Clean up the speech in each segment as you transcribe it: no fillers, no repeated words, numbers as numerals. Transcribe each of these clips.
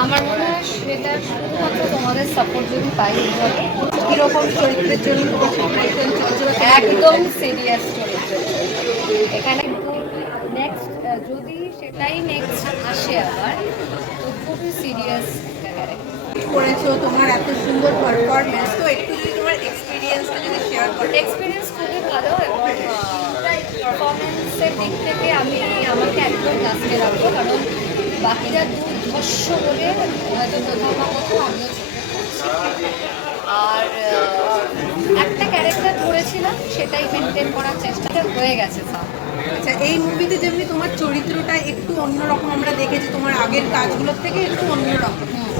আমার মনে হয় সেটা শুধুমাত্র তোমাদের সাপোর্ট যদি পাই এইভাবে। কিরকম চরিত্রের জন্য একদম সিরিয়াস চরিত্র এখানে, কিন্তু নেক্সট যদি সেটাই নেক্সট আসে আবার, তো খুবই সিরিয়াস করেছো, তোমার এত সুন্দর পারফরমেন্স, তো একটু যদি তোমার এক্সপিরিয়েন্সটা যদি শেয়ার করো। এক্সপিরিয়েন্স খুবই ভালো এবং পারফরমেন্সের দিক থেকে আমি আমাকে একদম লাস্টে রাখবো, কারণ বাকিরা দুর্ধর্ষ বলে হয়তো কোথাও না কোথাও আমিও চোখে পড়ছি। আর একটা ক্যারেক্টার করেছিলাম সেটাই মেনটেন করার চেষ্টাটা হয়ে গেছে। আচ্ছা, এই মুভিতে যেমনি তোমার চরিত্রটা একটু অন্যরকম আমরা দেখেছি, তোমার আগের কাজগুলোর থেকে একটু অন্যরকম,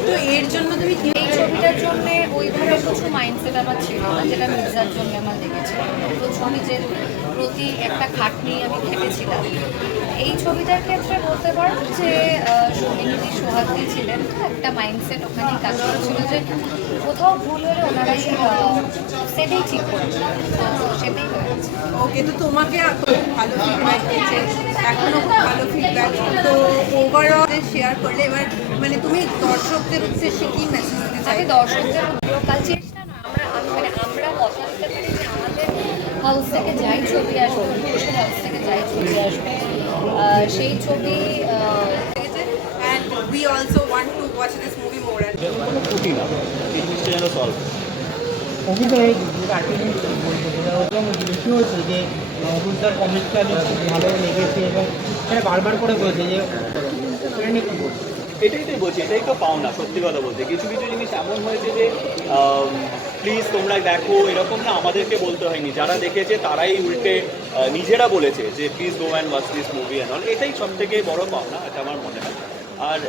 তো এর জন্য তুমি এই ছবিটার জন্য ওইভাবে কিছু মাইন্ডসেট আমার ছিল না, যেটা মির্জার জন্য আমার লেগেছিলাম। প্রচুর নিজের প্রতি একটা খাটনি আমি খেটেছিলাম। এই ছবিটার ক্ষেত্রে বলতে পারো যে সোহিনীদি সোহাগদি ছিলেন, তো একটা মাইন্ডসেট ওখানেই কাজ করছিল যে কোথাও ভুল হলে ওনারাই সেটাই ঠিক করেছিল, সেটাই হয়েছে। ওকে, তো তোমাকে ভালো ফিডব্যাক দিচ্ছে, এখনো খুব ভালো ফিডব্যাক, তো ওভারঅল শেয়ার করলে এবার মানে তুমি দর্শকদের উদ্দেশ্যে কি মেসেজ দিতে চাই? আমি দর্শকদের কাল চেষ্টা না, আমরা কথা দিতে পারি যে আমাদের হাউস থেকে যাই ছবি আসবে, হাউস থেকে যাই ছবি আসবে, সেই ছবি and we also want to watch this movie more and কোনো ত্রুটি না, এই জিনিসটা যেন সলভ। অভিনয় আর্টিস্ট বলবো যেটা হচ্ছে বেশি হচ্ছে যে অভিনয়টার কমেন্টটা খুব ভালো লেগেছে এবং সেটা বারবার করে বলেছে যে সেটা নিয়ে কী বলবো। এটাই তো বলছি, এটাই তো পাও না সত্যি কথা বলতে। কিছু কিছু জিনিস এমন হয়েছে যে প্লিজ তোমরা দেখো, এরকম না আমাদেরকে বলতে হয়নি, যারা দেখেছে তারাই উল্টে নিজেরা বলেছে যে please go and watch this movie and all. এটাই সব থেকে বড় পাওনা, এটা আমার মনে হয়। আর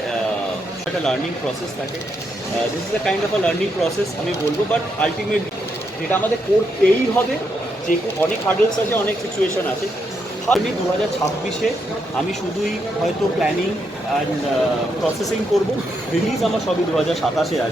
একটা লার্নিং প্রসেস থাকে, this is a kind of a learning process আমি বলবো, বাট আলটিমেট যেটা আমাদের করতেই হবে, যে অনেক হার্ডলস আছে, অনেক সিচুয়েশন আছে। আমি 2026-এ আমি শুধুই হয়তো প্ল্যানিং অ্যান্ড প্রসেসিং করব, রিলিজ আমার সবই 2027-এ আসবে।